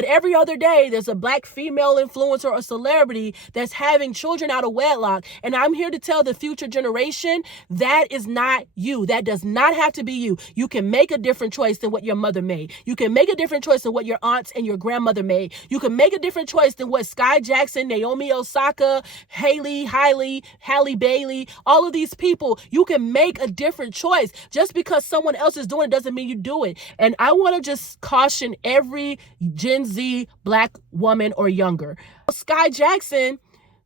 But every other day, there's a black female influencer or celebrity that's having children out of wedlock. And I'm here to tell the future generation, that is not you. That does not have to be you. You can make a different choice than what your mother made. You can make a different choice than what your aunts and your grandmother made. You can make a different choice than what Skai Jackson, Naomi Osaka, Halle Bailey, all of these people. You can make a different choice. Just because someone else is doing it doesn't mean you do it. And I want to just caution every Gen Z black woman or younger. Skai Jackson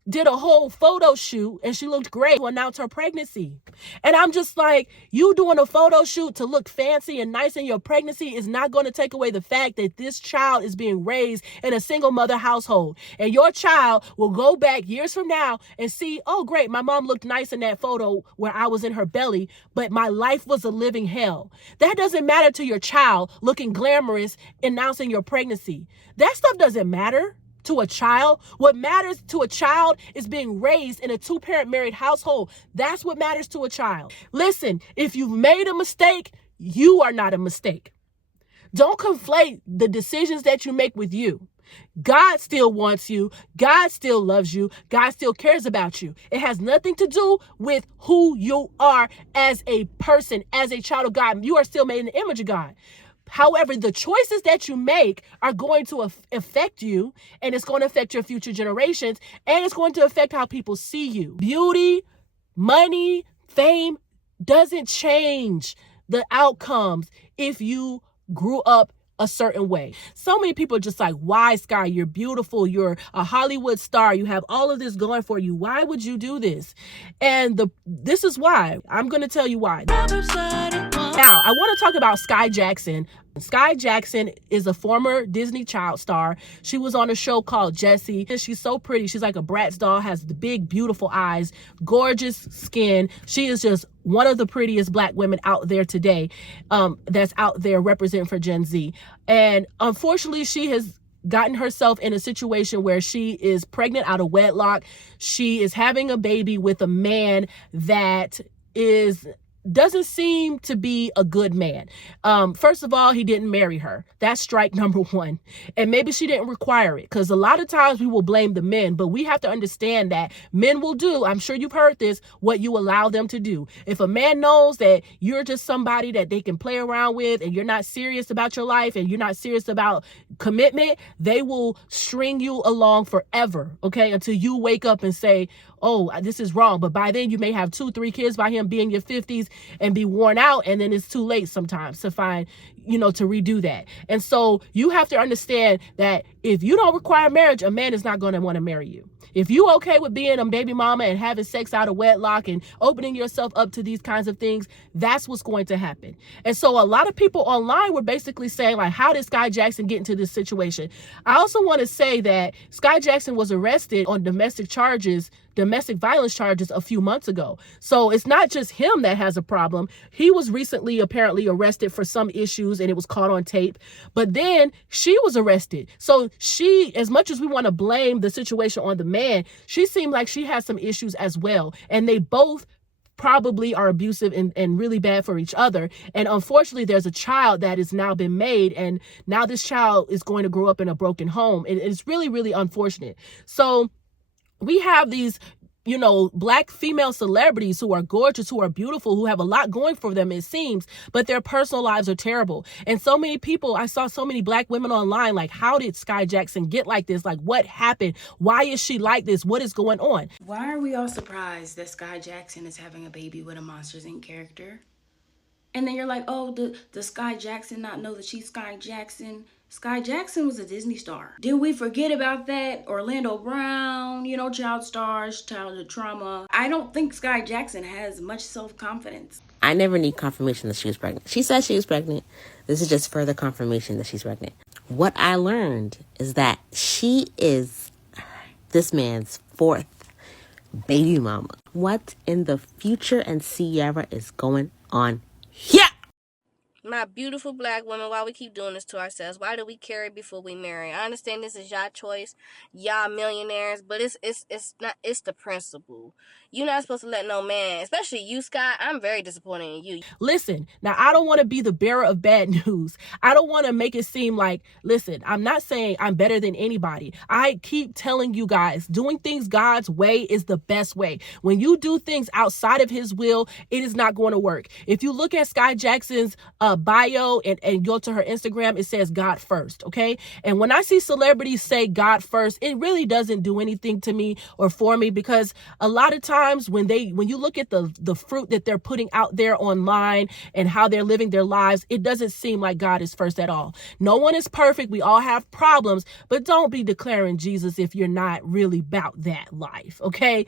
did a whole photo shoot and she looked great to announce her pregnancy. And I'm just like, you doing a photo shoot to look fancy and nice in your pregnancy is not going to take away the fact that this child is being raised in a single mother household. And your child will go back years from now and see, oh great, my mom looked nice in that photo where I was in her belly, but my life was a living hell. That doesn't matter to your child looking glamorous, announcing your pregnancy. That stuff doesn't matter to a child. What matters to a child is being raised in a two-parent married household. That's what matters to a child. Listen, if you've made a mistake, you are not a mistake. Don't conflate the decisions that you make with you. God still wants you. God still loves you. God still cares about you. It has nothing to do with who you are as a person, as a child of God. You are still made in the image of God. However, the choices that you make are going to affect you, and it's going to affect your future generations, and it's going to affect how people see you. Beauty, money, fame doesn't change the outcomes if you grew up a certain way. So many people are just like, why, Skai? You're beautiful. You're a Hollywood star. You have all of this going for you. Why would you do this? And this is why. I'm going to tell you why. Now, I want to talk about Skai Jackson. Skai Jackson is a former Disney child star. She was on a show called Jessie. She's so pretty. She's like a Bratz doll, has the big, beautiful eyes, gorgeous skin. She is just one of the prettiest black women out there today, that's out there representing for Gen Z. And unfortunately, she has gotten herself in a situation where she is pregnant out of wedlock. She is having a baby with a man that doesn't seem to be a good man. First of all, he didn't marry her. That's strike number one. And maybe she didn't require it, because a lot of times we will blame the men, but we have to understand that men will do, I'm sure you've heard this, what you allow them to do. If a man knows that you're just somebody that they can play around with and you're not serious about your life and you're not serious about commitment, they will string you along forever, okay, until you wake up and say, oh, this is wrong. But by then you may have 2-3 kids by him being in your 50s and be worn out. And then it's too late sometimes to find, to redo that. And so you have to understand that if you don't require marriage, a man is not going to want to marry you. If you okay with being a baby mama and having sex out of wedlock and opening yourself up to these kinds of things, that's what's going to happen. And so a lot of people online were basically saying, like, how did Skai Jackson get into this situation? I also want to say that Skai Jackson was arrested on domestic violence charges a few months ago. So it's not just him that has a problem. He was recently apparently arrested for some issues and it was caught on tape. But then she was arrested. So she, as much as we want to blame the situation on the man, she seemed like she had some issues as well. And they both probably are abusive and really bad for each other. And unfortunately, there's a child that has now been made, and now this child is going to grow up in a broken home. And it's really, really unfortunate. So we have these, black female celebrities who are gorgeous, who are beautiful, who have a lot going for them, it seems, but their personal lives are terrible. And so many people, I saw so many black women online, like, how did Skai Jackson get like this? Like, what happened? Why is she like this? What is going on? Why are we all surprised that Skai Jackson is having a baby with a Monsters Inc. character? And then you're like, oh, does Skai Jackson not know that she's Skai Jackson? Skai Jackson was a Disney star. Did we forget about that? Orlando Brown, child stars, childhood trauma. I don't think Skai Jackson has much self-confidence. I never need confirmation that she was pregnant. She said she was pregnant. This is just further confirmation that she's pregnant. What I learned is that she is this man's 4th baby mama. What in the future and Sierra is going on here? My beautiful black women, why we keep doing this to ourselves? Why do we carry before we marry? I understand this is y'all choice, y'all millionaires, but it's not, it's the principle. You're not supposed to let no man, especially you, Skai. I'm very disappointed in you. Listen, now I don't want to be the bearer of bad news. I don't want to make it seem like, listen, I'm not saying I'm better than anybody. I keep telling you guys, doing things God's way is the best way. When you do things outside of his will, it is not going to work. If you look at Skai Jackson's bio and go to her Instagram, it says God first, okay? And when I see celebrities say God first, it really doesn't do anything to me or for me, because a lot of times when you look at the fruit that they're putting out there online and how they're living their lives, it doesn't seem like God is first at all. No one is perfect. We all have problems, but don't be declaring Jesus if you're not really about that life, okay?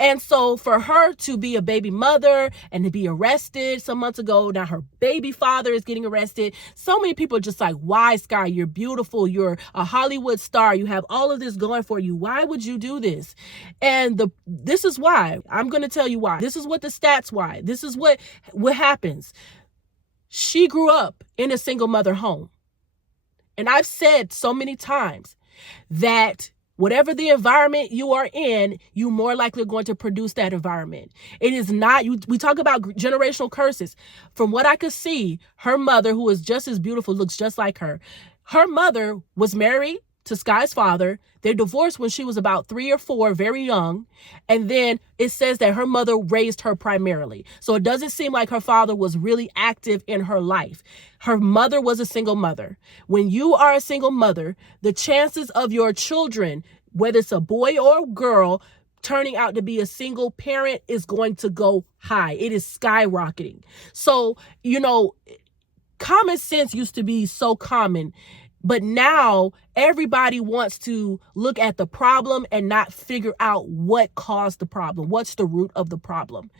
And so for her to be a baby mother and to be arrested some months ago, now her baby father is getting arrested. So many people are just like, why, Skai? You're beautiful. You're a Hollywood star. You have all of this going for you. Why would you do this? And this is why. I'm going to tell you why. This is what the stats why. This is what happens. She grew up in a single mother home. And I've said so many times that whatever the environment you are in, you more likely are going to produce that environment. It is not, we talk about generational curses. From what I could see, her mother, who is just as beautiful, looks just like her. Her mother was married to Skai's father. They divorced when she was about 3 or 4, very young. And then it says that her mother raised her primarily. So it doesn't seem like her father was really active in her life. Her mother was a single mother. When you are a single mother, the chances of your children, whether it's a boy or a girl, turning out to be a single parent is going to go high. It is skyrocketing. So, common sense used to be so common. But now everybody wants to look at the problem and not figure out what caused the problem. What's the root of the problem?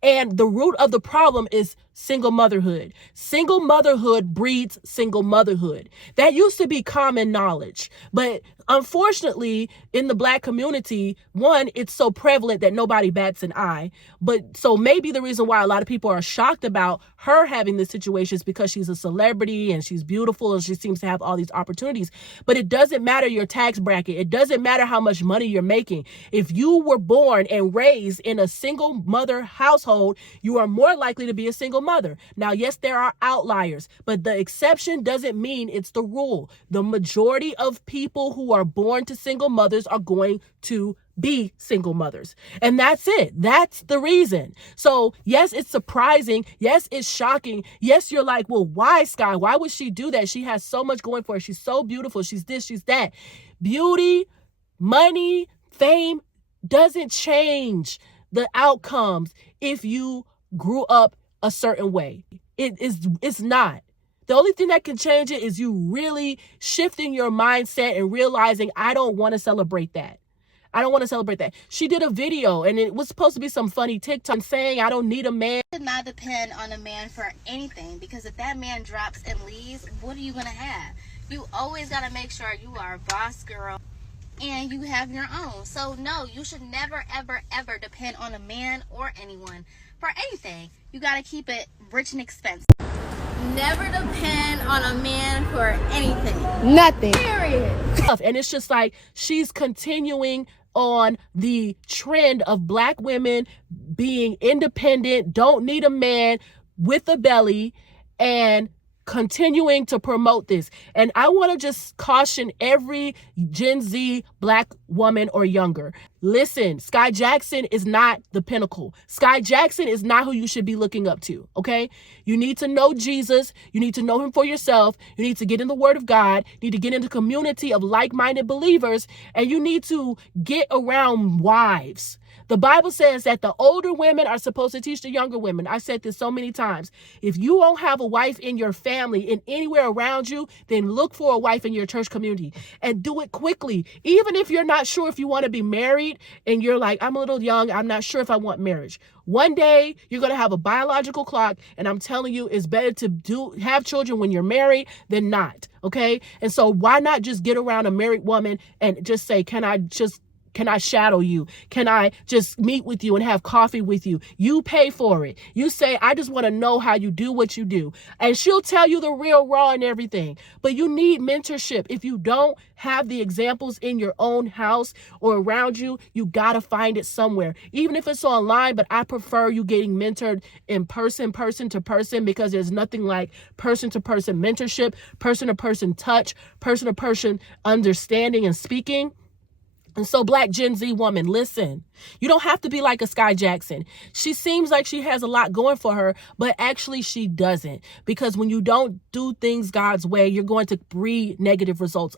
And the root of the problem is single motherhood. Single motherhood breeds single motherhood. That used to be common knowledge. But unfortunately, in the Black community, one, it's so prevalent that nobody bats an eye. But so maybe the reason why a lot of people are shocked about her having this situation is because she's a celebrity and she's beautiful and she seems to have all these opportunities. But it doesn't matter your tax bracket. It doesn't matter how much money you're making. If you were born and raised in a single mother household, you are more likely to be a single mother. Now, yes, there are outliers, but the exception doesn't mean it's the rule. The majority of people who are born to single mothers are going to be single mothers. And that's it. That's the reason. So yes, it's surprising. Yes, it's shocking. Yes, you're like, well, why, Skai? Why would she do that? She has so much going for her. She's so beautiful. She's this, she's that. Beauty, money, fame doesn't change the outcomes if you grew up a certain way. It's not. The only thing that can change it is you really shifting your mindset and realizing, I don't want to celebrate that. I don't want to celebrate that. She did a video and it was supposed to be some funny TikTok saying, I don't need a man. Should not depend on a man for anything, because if that man drops and leaves, what are you going to have? You always got to make sure you are a boss girl and you have your own. So no, you should never, ever, ever depend on a man or anyone for anything. You got to keep it rich and expensive. Never depend on a man for anything. Nothing. Period. And it's just like she's continuing on the trend of Black women being independent, don't need a man with a belly, and continuing to promote this. And I want to just caution every Gen Z Black woman or younger. Listen, Skai Jackson is not the pinnacle. Skai Jackson is not who you should be looking up to, okay? You need to know Jesus. You need to know him for yourself. You need to get in the word of God. You need to get into the community of like-minded believers. And you need to get around wives. The Bible says that the older women are supposed to teach the younger women. I've said this so many times. If you don't have a wife in your family, in anywhere around you, then look for a wife in your church community and do it quickly. Even if you're not sure if you want to be married and you're like, I'm a little young, I'm not sure if I want marriage. One day you're going to have a biological clock, and I'm telling you, it's better to have children when you're married than not. Okay. And so why not just get around a married woman and just say, can Can I shadow you? Can I just meet with you and have coffee with you? You pay for it. You say, I just want to know how you do what you do. And she'll tell you the real raw and everything. But you need mentorship. If you don't have the examples in your own house or around you, you got to find it somewhere. Even if it's online, but I prefer you getting mentored in person to person, because there's nothing like person to person mentorship, person to person touch, person to person understanding and speaking. And so, Black Gen Z woman, listen, you don't have to be like a Skai Jackson. She seems like she has a lot going for her, but actually she doesn't. Because when you don't do things God's way, you're going to breed negative results.